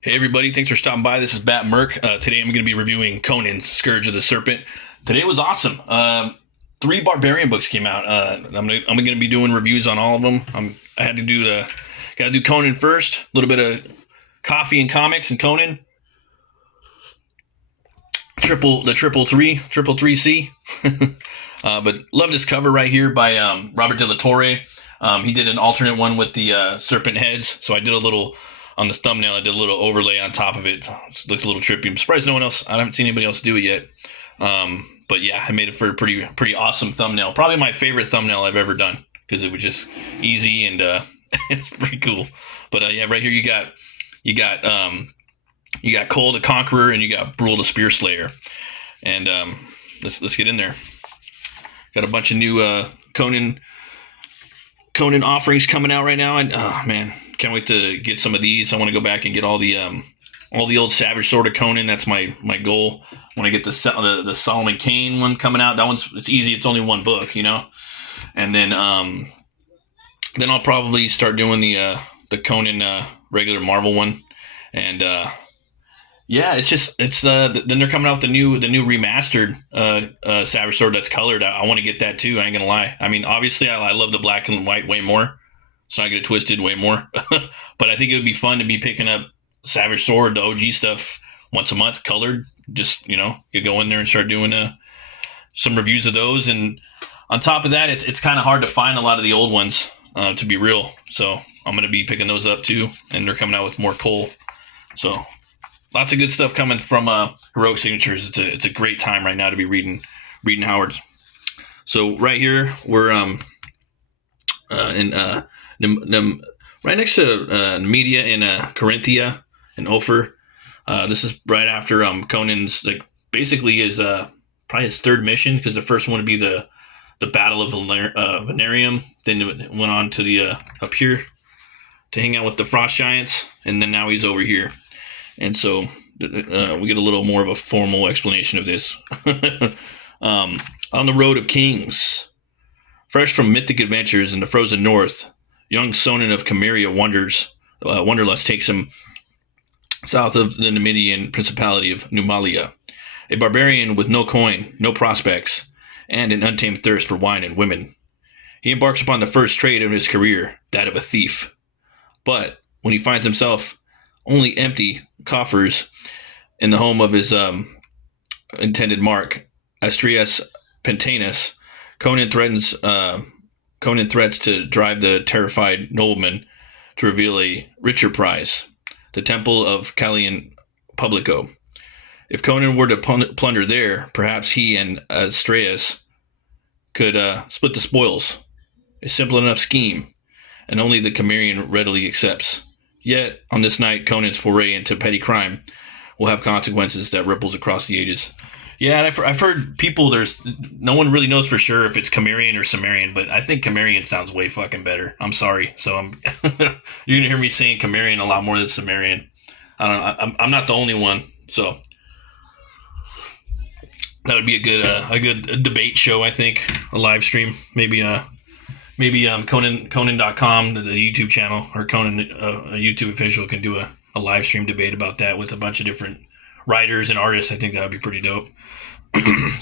Hey everybody, thanks for stopping by. This is Bat Merc. Today I'm going to be reviewing Conan Scourge of the Serpent. Today was awesome. Three barbarian books came out. I'm going to be doing reviews on all of them. I had to do got to do Conan first. A little bit of coffee and comics and Conan. Triple three C. But love this cover right here by Robert De La Torre. He did an alternate one with the serpent heads, so I did a little on the thumbnail. I did a little overlay on top of it. It looks a little trippy. I'm surprised no one else. I haven't seen anybody else do it yet. But yeah, I made it for a pretty awesome thumbnail. Probably my favorite thumbnail I've ever done because it was just easy and it's pretty cool. But yeah, right here you got Cole the Conqueror and you got Brule the Spear Slayer. And let's get in there. Got a bunch of new Conan offerings coming out right now, and oh man, can't wait to get some of these. I want to go back and get all the old Savage Sword of Conan. That's my goal. I want to get the Solomon Kane one coming out. That it's easy. It's only one book, and then I'll probably start doing the Conan regular Marvel one, and yeah, then they're coming out with the new remastered Savage Sword that's colored. I want to get that too. I ain't gonna lie. I mean, obviously, I love the black and white way more. It's not get it twisted way more. But I think it would be fun to be picking up Savage Sword, the OG stuff, once a month, colored. Just you go in there and start doing some reviews of those. And on top of that, it's kind of hard to find a lot of the old ones, to be real. So I'm gonna be picking those up too, and they're coming out with more Cole. So lots of good stuff coming from Heroic Signatures. It's a great time right now to be reading Howard's. So right here we're in right next to Media in Corinthia and Ophir. This is right after Conan's basically is probably his third mission, because the first one would be the Battle of Venarium. Then it went on to the up here to hang out with the Frost Giants, and then now he's over here. And so we get a little more of a formal explanation of this. On the Road of Kings. Fresh from mythic adventures in the frozen north, young Sonin of Cameria Wanderlust takes him south of the Numidian principality of Numalia. A barbarian with no coin, no prospects, and an untamed thirst for wine and women. He embarks upon the first trade of his career, that of a thief. But when he finds himself only empty coffers in the home of his intended mark, Astrias Pentanus, Conan threats to drive the terrified nobleman to reveal a richer prize, the temple of Callian Publico. If Conan were to plunder there, perhaps he and Astrias could split the spoils. A simple enough scheme, and only the Cimmerian readily accepts. Yet, on this night, Conan's foray into petty crime will have consequences that ripples across the ages. Yeah, and I've heard people, no one really knows for sure if it's Cimmerian or Cimmerian, but I think Cimmerian sounds way fucking better. I'm sorry. So you're going to hear me saying Cimmerian a lot more than Cimmerian. I don't know. I'm not the only one. So that would be a good debate show, I think. A live stream. Maybe Conan.com, the YouTube channel, or Conan, a YouTube official, can do a live stream debate about that with a bunch of different writers and artists. I think that would be pretty dope.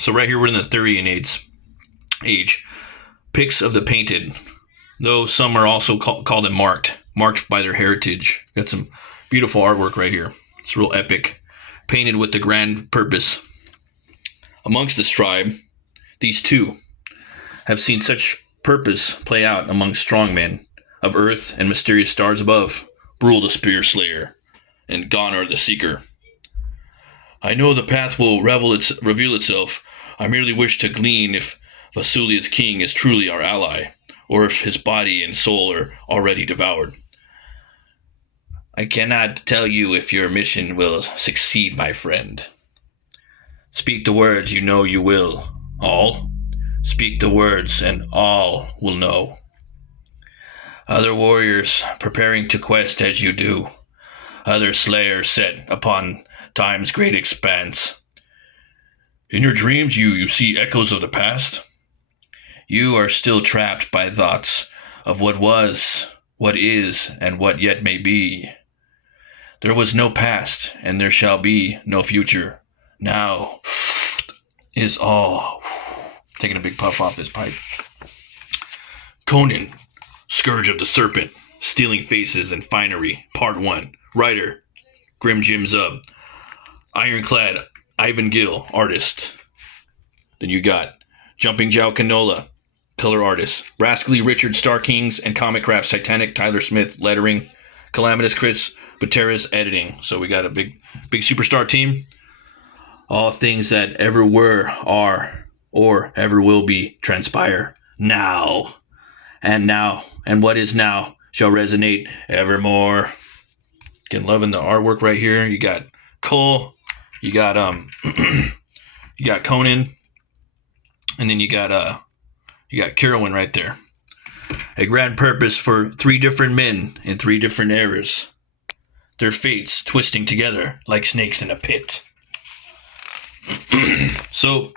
So right here we're in the Thurian age. Pics of the painted, though some are also called and marked by their heritage. Got some beautiful artwork right here. It's real epic, painted with the grand purpose. Amongst this tribe, these two have seen such purpose play out among strong men of earth and mysterious stars above, Brule the Spear Slayer and Gonar the Seeker. I know the path will reveal itself. I merely wish to glean if Vasulia's king is truly our ally, or if his body and soul are already devoured. I cannot tell you if your mission will succeed, my friend. Speak the words you know you will. All? Speak the words, and all will know. Other warriors preparing to quest as you do. Other slayers set upon time's great expanse. In your dreams you see echoes of the past. You are still trapped by thoughts of what was, what is, and what yet may be. There was no past, and there shall be no future. Now is all. Taking a big puff off this pipe. Conan, Scourge of the Serpent, Stealing Faces and Finery, Part 1. Writer, Grim Jim Zub. Ironclad, Ivan Gill, artist. Then you got Jumping Jow Canola, color artist. Rascally Richard Starkings and Comic Crafts Titanic, Tyler Smith, lettering. Calamitous Chris Bateras, editing. So we got a big superstar team. All things that ever were, are, or ever will be, transpire now. And now, and what is now, shall resonate evermore. Again, loving the artwork right here. You got Cole, you got you got Conan, and then you got Carowin right there. A grand purpose for 3 different men in 3 different eras. Their fates twisting together like snakes in a pit. So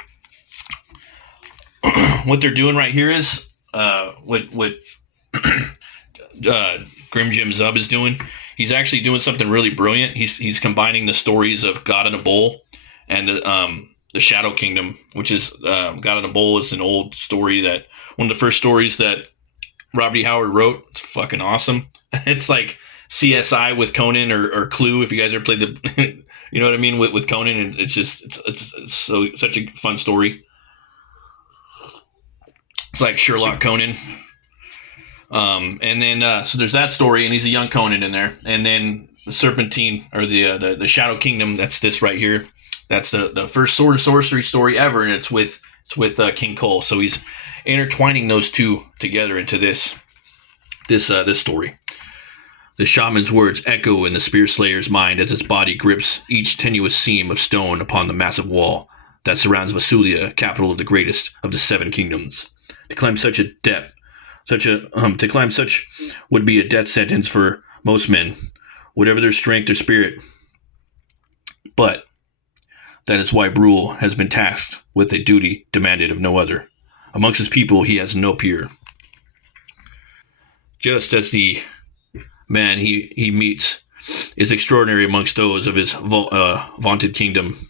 what they're doing right here is what Grim Jim Zub is doing. He's actually doing something really brilliant. He's combining the stories of God in a Bowl and the Shadow Kingdom, which is God in a Bowl is an old story, that one of the first stories that Robert E. Howard wrote. It's fucking awesome. It's like CSI with Conan or Clue, if you guys ever played the you know what I mean, with Conan, and it's such a fun story. It's like Sherlock Conan. And then so there's that story, and he's a young Conan in there. And then the Serpentine, or the Shadow Kingdom, that's this right here. That's the first Sword of Sorcery story ever, and it's with King Cole. So he's intertwining those two together into this story. The shaman's words echo in the spear slayer's mind as its body grips each tenuous seam of stone upon the massive wall that surrounds Vasulia, capital of the greatest of the 7 kingdoms. To climb such would be a death sentence for most men, whatever their strength or spirit. But that is why Brule has been tasked with a duty demanded of no other. Amongst his people, he has no peer. Just as the man he meets is extraordinary amongst those of his vaunted kingdom,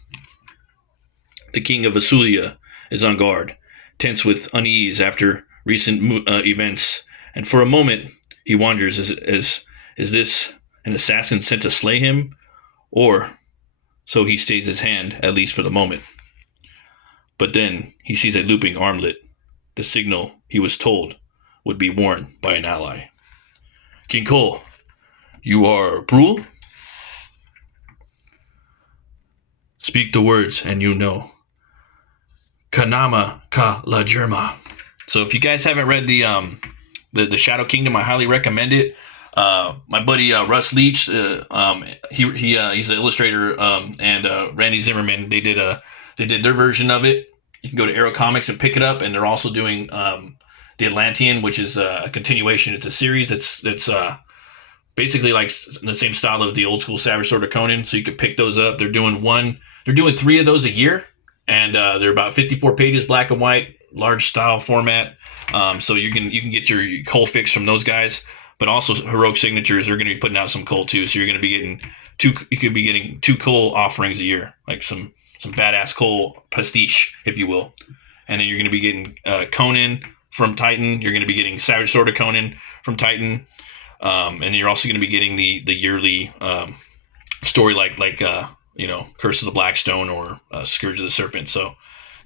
the king of Vasulia is on guard, tense with unease after recent events, and for a moment he wonders, is this an assassin sent to slay him? Or so he stays his hand, at least for the moment. But then he sees a looping armlet, the signal he was told would be worn by an ally. King Cole, you are Brule? Speak the words and you know. Kanama ka la Jerma. So if you guys haven't read the Shadow Kingdom, I highly recommend it. My buddy Russ Leach, he's the illustrator, and Randy Zimmerman, they did their version of it. You can go to Arrow Comics and pick it up, and they're also doing the Atlantean, which is a continuation. It's a series. It's basically like the same style of the old school Savage Sword of Conan. So you could pick those up. They're doing 3 of those a year, and they're about 54 pages, black and white, large style format. So you can get your Cole fix from those guys. But also Heroic Signatures, they're going to be putting out some Cole too. So you're going to be getting you could be getting 2 Cole offerings a year, like some badass Cole pastiche, if you will. And then you're going to be getting Conan from Titan. You're going to be getting Savage Sword of Conan from Titan. And then you're also going to be getting the yearly story like Curse of the Blackstone or Scourge of the Serpent. So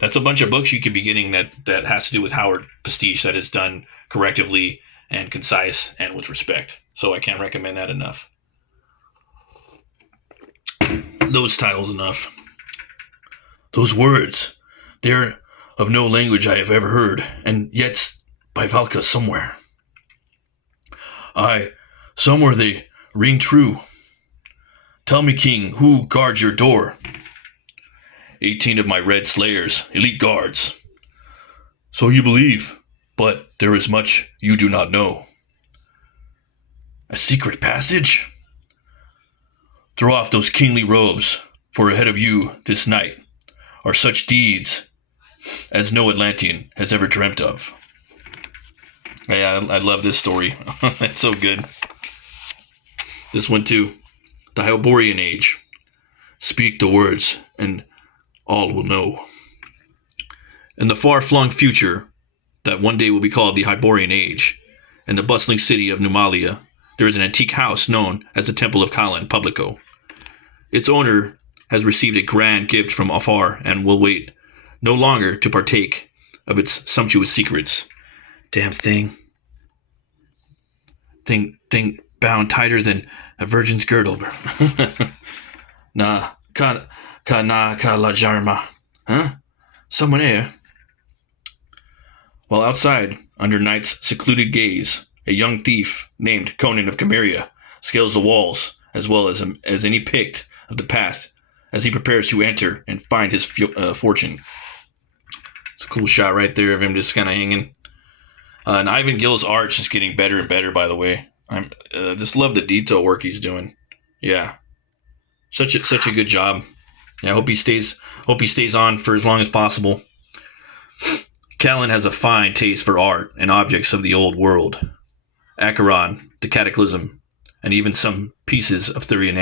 that's a bunch of books you could be getting that has to do with Howard pastiche, that is done correctively and concise and with respect. So I can't recommend that enough. Those titles enough. Those words, they're of no language I have ever heard, and yet by Valka somewhere. Aye, somewhere they ring true. Tell me, King, who guards your door? 18 of my red slayers, elite guards. So you believe, but there is much you do not know. A secret passage? Throw off those kingly robes, for ahead of you this night are such deeds as no Atlantean has ever dreamt of. Yeah, I love this story. It's so good. This one too. the Hyborian Age. Speak the words, and all will know. In the far-flung future, that one day will be called the Hyborian Age, in the bustling city of Numalia, there is an antique house known as the Temple of Conan Publico. Its owner has received a grand gift from afar and will wait no longer to partake of its sumptuous secrets. Damn thing. Thing bound tighter than a virgin's girdle. Na ka la jarma. Huh? Someone here. While outside, under night's secluded gaze, a young thief named Conan of Cimmeria scales the walls as well as any Pict of the past as he prepares to enter and find his fortune. It's a cool shot right there of him just kind of hanging. And Ivan Gill's art is just getting better and better, by the way. I just love the detail work he's doing. Yeah, such a good job. Yeah, I hope he stays on for as long as possible. Callan has a fine taste for art and objects of the old world. Acheron, the Cataclysm, and even some pieces of Thurian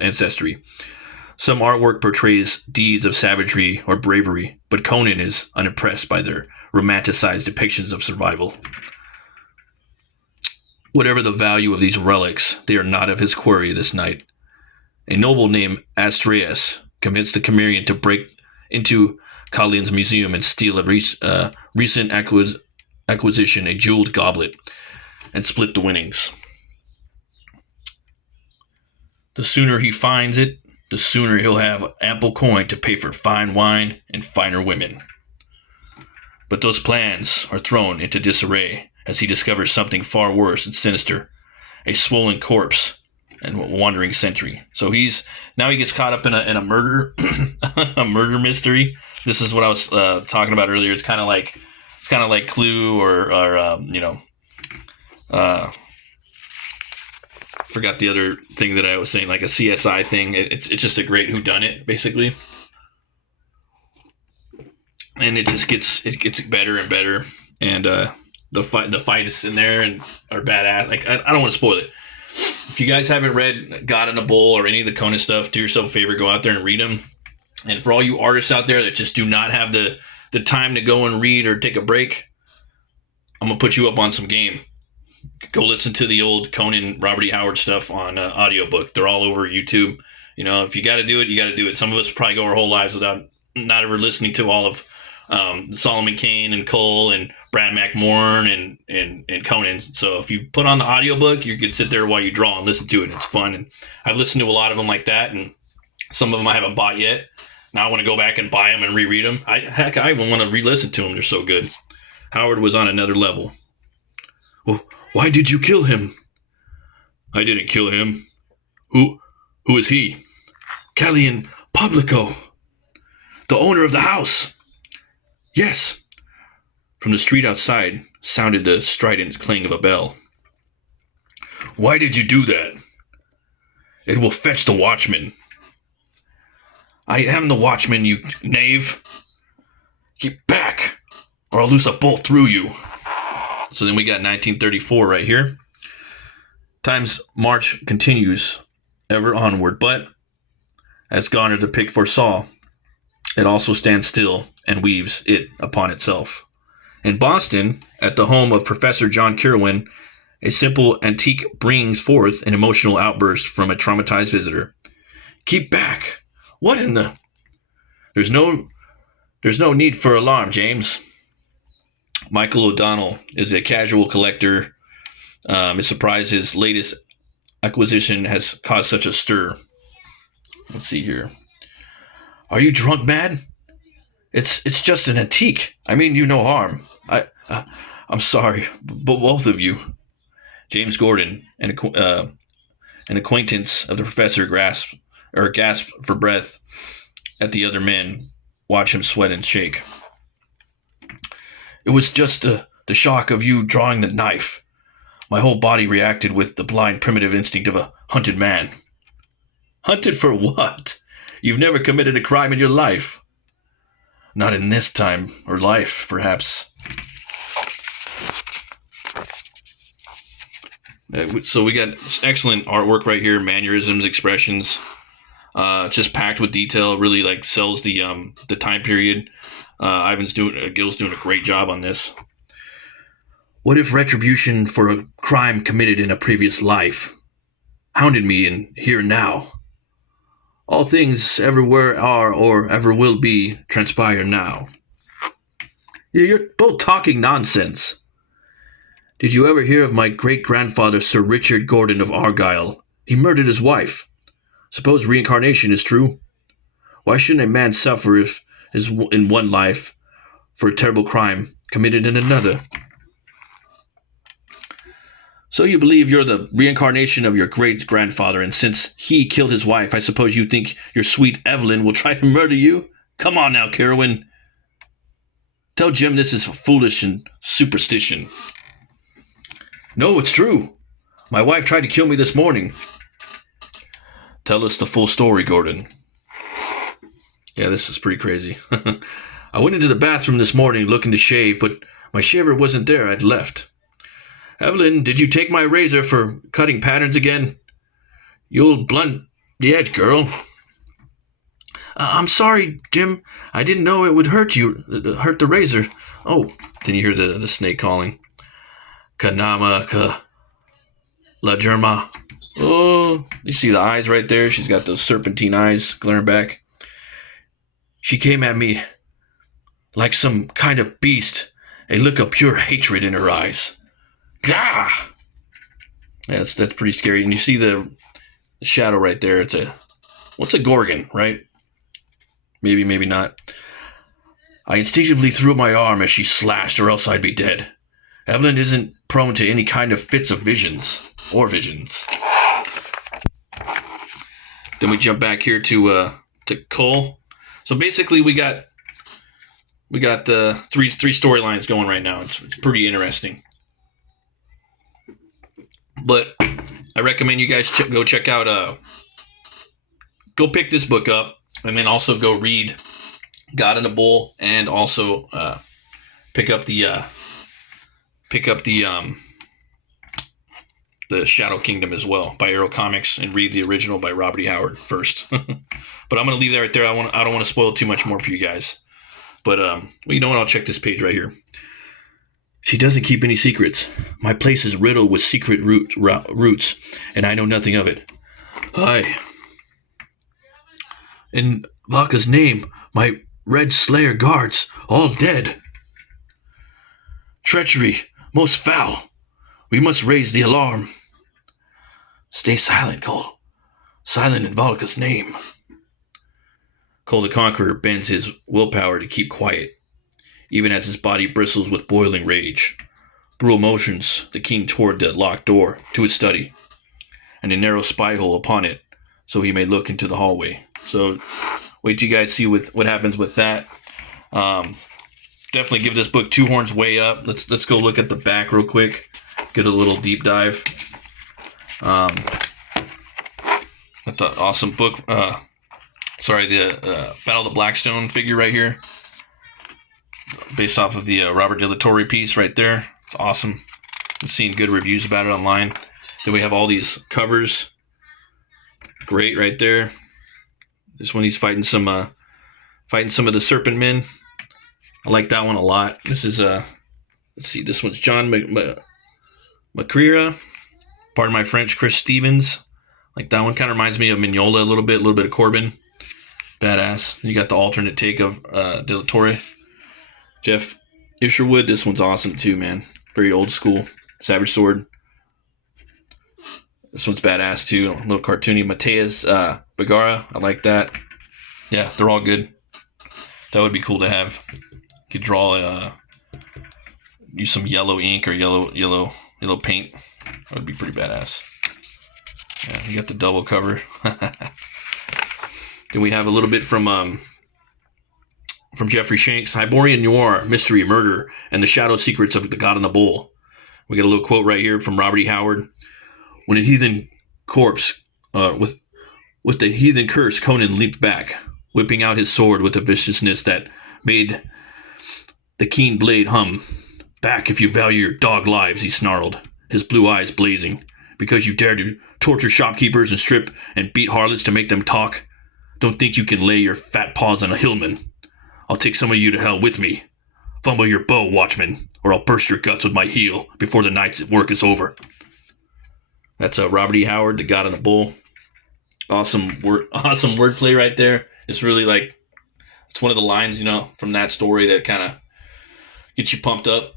ancestry. Some artwork portrays deeds of savagery or bravery, but Conan is unimpressed by their romanticized depictions of survival. Whatever the value of these relics, they are not of his quarry this night. A noble named Astraeus convinced the Cimmerian to break into Kallian's museum and steal a recent acquisition, a jeweled goblet, and split the winnings. The sooner he finds it, the sooner he'll have ample coin to pay for fine wine and finer women. But those plans are thrown into disarray as he discovers something far worse and sinister, a swollen corpse and a wandering sentry. So he gets caught up in a murder a murder mystery. This is what I was talking about earlier. It's kind of like Clue or forgot the other thing that I was saying, like a CSI thing. It's just a great whodunit, basically. And it gets better and better. And the fights in there and are badass. Like I don't want to spoil it. If you guys haven't read God in a Bowl or any of the Conan stuff, do yourself a favor, go out there and read them. And for all you artists out there that just do not have the time to go and read or take a break, I'm gonna put you up on some game. Go listen to the old Conan, Robert E. Howard stuff on audiobook. They're all over YouTube. You know, if you got to do it, you got to do it. Some of us probably go our whole lives without not ever listening to all of Solomon Kane and Cole and Brad McMorn and Conan. So if you put on the audiobook, you can sit there while you draw and listen to it. And it's fun. And I've listened to a lot of them like that. And some of them I haven't bought yet. Now I want to go back and buy them and reread them. I even want to re-listen to them. They're so good. Howard was on another level. Well, why did you kill him? I didn't kill him. Who is he? Callian Publico, the owner of the house. Yes. From the street outside sounded the strident clang of a bell. Why did you do that? It will fetch the watchman. I am the watchman, you knave. Get back, or I'll loose a bolt through you. So then we got 1934 right here. Time's march continues ever onward, but as Goner the Pict foresaw, it also stands still and weaves it upon itself. In Boston, at the home of Professor John Kirwan, a simple antique brings forth an emotional outburst from a traumatized visitor. Keep back! What in the... There's no need for alarm, James. Michael O'Donnell is a casual collector. Is surprised his latest acquisition has caused such a stir. Let's see here. Are you drunk, mad? It's just an antique. I mean you no harm. I'm sorry, but both of you. James Gordon, an acquaintance of the professor, gasp for breath at the other men. Watch him sweat and shake. It was just the shock of you drawing the knife. My whole body reacted with the blind primitive instinct of a hunted man. Hunted for what? You've never committed a crime in your life. Not in this time, or life, perhaps. So we got excellent artwork right here, mannerisms, expressions. It's just packed with detail. Really like sells the time period. Gil's doing a great job on this. What if retribution for a crime committed in a previous life hounded me in here and now? All things everywhere are or ever will be transpire now. You're both talking nonsense. Did you ever hear of my great-grandfather Sir Richard Gordon of Argyle? He murdered his wife. Suppose reincarnation is true. Why shouldn't a man suffer if is in one life for a terrible crime committed in another? So you believe you're the reincarnation of your great-grandfather, and since he killed his wife, I suppose you think your sweet Evelyn will try to murder you? Come on now, Carowin. Tell Jim this is foolish and superstition. No, it's true. My wife tried to kill me this morning. Tell us the full story, Gordon. Yeah, this is pretty crazy. I went into the bathroom this morning looking to shave, but my shaver wasn't there. I'd left. Evelyn, did you take my razor for cutting patterns again? You'll blunt the edge, girl. I'm sorry, Jim. I didn't know it would hurt the razor. Oh, then you hear the snake calling. Kanama ka la germa. Oh, you see the eyes right there? She's got those serpentine eyes glaring back. She came at me like some kind of beast, a look of pure hatred in her eyes. Gah! Yeah, that's pretty scary. And you see the shadow right there. What's a gorgon, right? Maybe, maybe not. I instinctively threw my arm as she slashed, or else I'd be dead. Evelyn isn't prone to any kind of fits of visions. Then we jump back here to Cole. So basically we got the three storylines going right now. It's pretty interesting. But I recommend you guys go check out go pick this book up, and then also go read God in a Bowl, and also pick up the Shadow Kingdom as well by Arrow Comics, and read the original by Robert E. Howard first. But I'm gonna leave that right there. I don't want to spoil too much more for you guys. But well, you know what? I'll check this page right here. She doesn't keep any secrets. My place is riddled with secret roots, and I know nothing of it. Aye. In Vaka's name, my Red Slayer guards, all dead. Treachery, most foul. We must raise the alarm. Stay silent, Cole. Silent in Volka's name. Cole the Conqueror bends his willpower to keep quiet, even as his body bristles with boiling rage. Brule motions the king toward the locked door to his study, and a narrow spy hole upon it, so he may look into the hallway. So wait till you guys see what happens with that. Definitely give this book 2 horns way up. Let's go look at the back real quick. Get a little deep dive. That's an awesome book. The Battle of the Blackstone figure right here, based off of the Robert De La Torre piece right there. It's awesome. I'm seeing good reviews about it online. Then we have all these covers. Great right there. This one he's fighting some of the Serpent men. I like that one a lot. This is let's see, this one's John McCreera. Pardon my French, Chris Stevens. Like that one, kind of reminds me of Mignola a little bit of Corbin. Badass. You got the alternate take of De La Torre. Jeff Isherwood. This one's awesome too, man. Very old school. Savage Sword. This one's badass too. A little cartoony. Mateus Bagara. I like that. Yeah, they're all good. That would be cool to have. You could draw, use some yellow ink or yellow paint. That would be pretty badass. Yeah, you got the double cover. Then we have a little bit from Jeffrey Shanks, Hyborian Noir, Mystery, Murder, and the Shadow Secrets of the God in the Bowl. We got a little quote right here from Robert E. Howard. When a heathen corpse, with the heathen curse, Conan leaped back, whipping out his sword with a viciousness that made the keen blade hum. Back if you value your dog lives, he snarled, his blue eyes blazing. because you dare to torture shopkeepers and strip and beat harlots to make them talk? Don't think you can lay your fat paws on a hillman. I'll take some of you to hell with me. Fumble your bow, watchman, or I'll burst your guts with my heel before the night's work is over. That's Robert E. Howard, the God of the Bull. Awesome wordplay right there. It's really like, it's one of the lines, from that story that kind of gets you pumped up.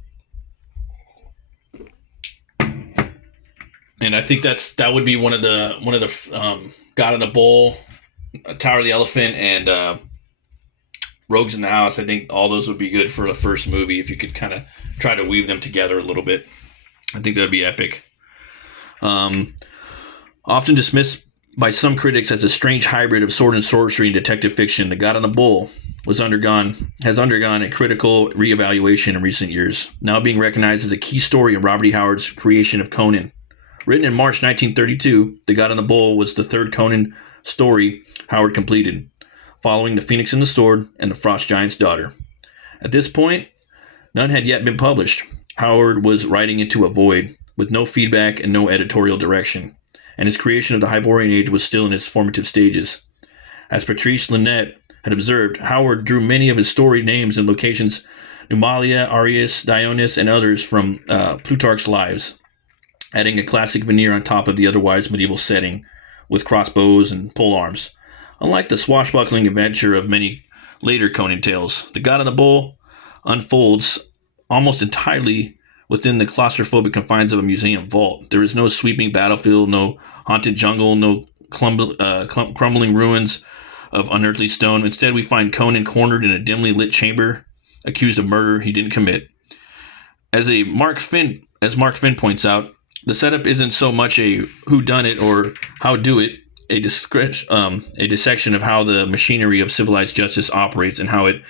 And I think that would be one of the God of the Bull, Tower of the Elephant, and Rogues in the House. I think all those would be good for the first movie if you could kind of try to weave them together a little bit. I think that would be epic. Often dismissed by some critics as a strange hybrid of sword and sorcery and detective fiction, The God of the Bull has undergone a critical reevaluation in recent years, now being recognized as a key story in Robert E. Howard's creation of Conan. Written in March 1932, The God of the Bull was the third Conan story Howard completed, following The Phoenix and the Sword and The Frost Giant's Daughter. At this point, none had yet been published. Howard was writing into a void, with no feedback and no editorial direction, and his creation of the Hyborian Age was still in its formative stages. As Patrice Linnet had observed, Howard drew many of his story names and locations, Numalia, Arius, Dionys, and others from Plutarch's Lives, adding a classic veneer on top of the otherwise medieval setting with crossbows and polearms. Unlike the swashbuckling adventure of many later Conan tales, The God of the Bull unfolds almost entirely within the claustrophobic confines of a museum vault. There is no sweeping battlefield, no haunted jungle, no crumbling ruins of unearthly stone. Instead, we find Conan cornered in a dimly lit chamber, accused of murder he didn't commit. As Mark Finn points out, the setup isn't so much a whodunit or how do it, a dissection of how the machinery of civilized justice operates and how it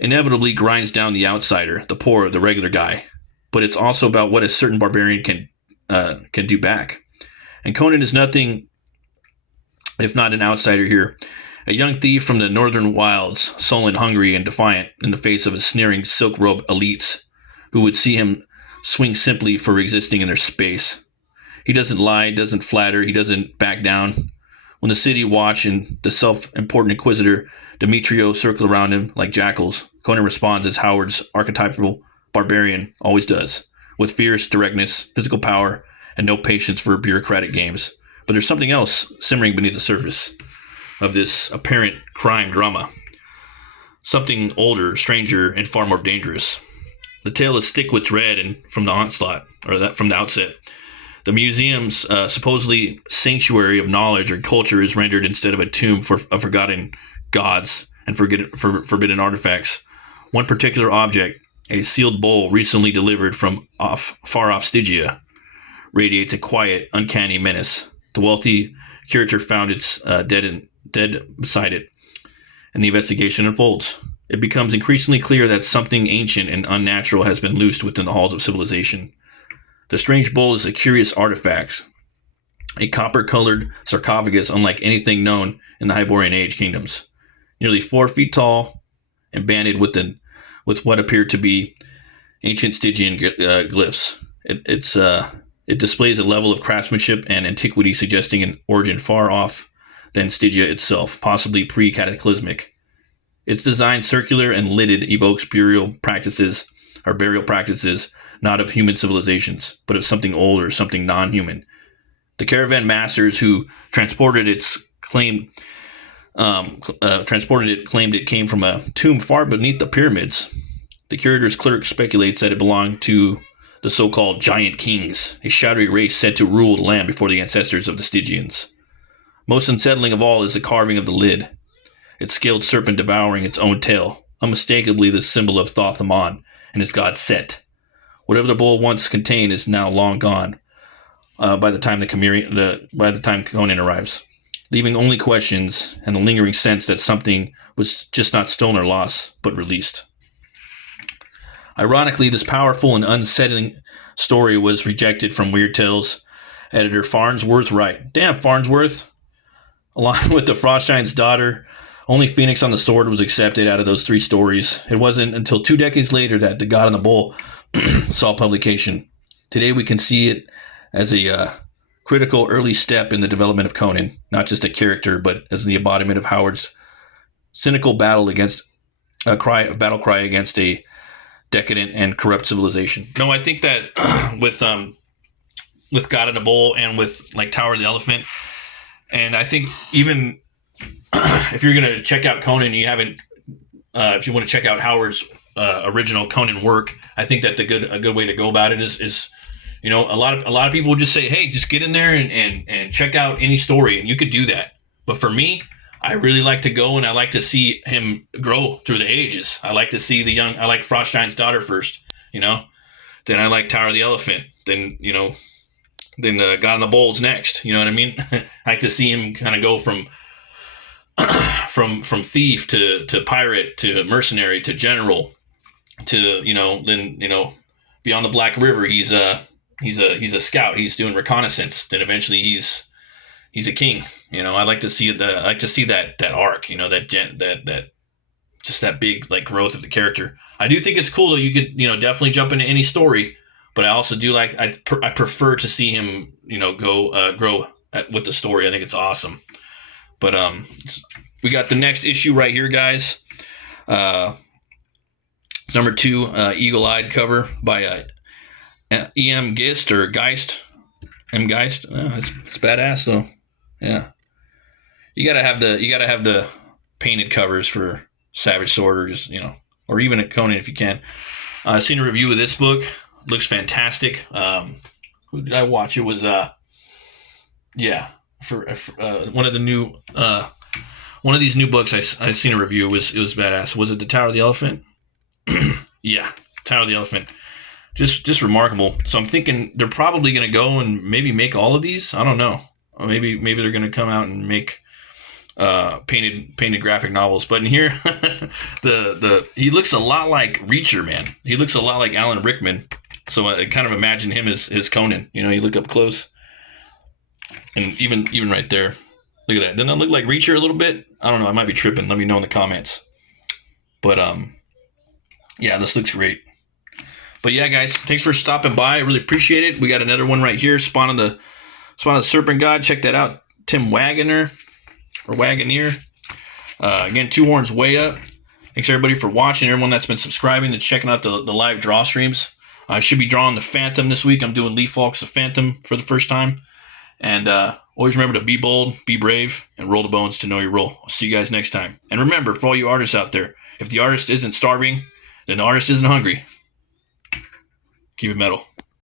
inevitably grinds down the outsider, the poor, the regular guy. But it's also about what a certain barbarian can do back. And Conan is nothing if not an outsider here. A young thief from the northern wilds, sullen, hungry, and defiant in the face of his sneering silk-robed elites who would see him swing simply for existing in their space. He doesn't lie, doesn't flatter, he doesn't back down. When the city watch and the self-important inquisitor Demetrio circle around him like jackals, Conan responds as Howard's archetypal barbarian always does, with fierce directness, physical power, and no patience for bureaucratic games. But there's something else simmering beneath the surface of this apparent crime drama. Something older, stranger, and far more dangerous. The tale is thick with dread, and from the outset, the museum's supposedly sanctuary of knowledge or culture is rendered instead of a tomb of forgotten gods and forbidden artifacts. One particular object, a sealed bowl recently delivered from far off Stygia, radiates a quiet, uncanny menace. The wealthy curator found its dead beside it, and the investigation unfolds. It becomes increasingly clear that something ancient and unnatural has been loosed within the halls of civilization. The strange bowl is a curious artifact, a copper-colored sarcophagus unlike anything known in the Hyborian Age kingdoms. Nearly 4 feet tall and banded with what appear to be ancient Stygian glyphs. It displays a level of craftsmanship and antiquity suggesting an origin far off than Stygia itself, possibly pre-cataclysmic. Its design, circular and lidded, evokes burial practices, not of human civilizations, but of something older, something non-human. The caravan masters who transported it claimed it came from a tomb far beneath the pyramids. The curator's clerk speculates that it belonged to the so-called giant kings, a shadowy race said to rule the land before the ancestors of the Stygians. Most unsettling of all is the carving of the lid, its scaled serpent devouring its own tail, unmistakably the symbol of Thoth Amon and his god Set. Whatever the bowl once contained is now long gone by the time Conan arrives, leaving only questions and the lingering sense that something was just not stolen or lost, but released. Ironically, this powerful and unsettling story was rejected from Weird Tales editor Farnsworth Wright. Damn, Farnsworth! Along with The Frost Giant's Daughter, only Phoenix on the Sword was accepted out of those 3 stories. It wasn't until 2 decades later that The God and the Bull saw publication. Today we can see it as a critical early step in the development of Conan, not just a character, but as the embodiment of Howard's cynical battle cry against a decadent and corrupt civilization. No, I think that with God in a Bowl and with like Tower of the Elephant, and I think even if you're gonna check out Conan, you haven't. If you want to check out Howard's original Conan work, I think that a good way to go about it is a lot of people would just say, hey, just get in there and check out any story, and you could do that. But for me, I really like to go and I like to see him grow through the ages. I like to see I like Frostgiant's daughter first, then I like Tower of the Elephant, then God in the Bowl's next. You know what I mean? I like to see him kind of go from thief to pirate to mercenary to general to then beyond the Black River he's a scout. He's doing reconnaissance. Then eventually he's a king. I like to see that arc. That just that big like growth of the character. I do think it's cool that you could definitely jump into any story, but I also do like I prefer to see him grow with the story. I think it's awesome. But we got the next issue right here, guys. It's number 2, Eagle-Eyed cover by E.M. Geist or Geist. M. Geist. It's badass though. Yeah. You gotta have the painted covers for Savage Sword or just or even at Conan if you can. I've seen a review of this book. Looks fantastic. Who did I watch? It was for one of the new one of these new books I seen a review. It was badass. Was it the Tower of the Elephant? Yeah, Tower of the Elephant. Just remarkable. So I'm thinking they're probably going to go and maybe make all of these. I don't know. Or maybe they're going to come out and make painted graphic novels. But in here, he looks a lot like Reacher, man. He looks a lot like Alan Rickman. So I kind of imagine him as Conan. You look up close, and even right there, look at that. Doesn't that look like Reacher a little bit? I don't know. I might be tripping. Let me know in the comments. But yeah, this looks great. But yeah, guys, thanks for stopping by. I really appreciate it. We got another one right here, Spawn of the Serpent God. Check that out. Tim Wagoner. Again, Two Horns Way Up. Thanks everybody for watching. Everyone that's been subscribing and checking out the live draw streams. I should be drawing the Phantom this week. I'm doing Lee Falk's The Phantom for the first time. And always remember to be bold, be brave, and roll the bones to know your role. I'll see you guys next time. And remember, for all you artists out there, if the artist isn't starving, then the artist isn't hungry. Keep it metal.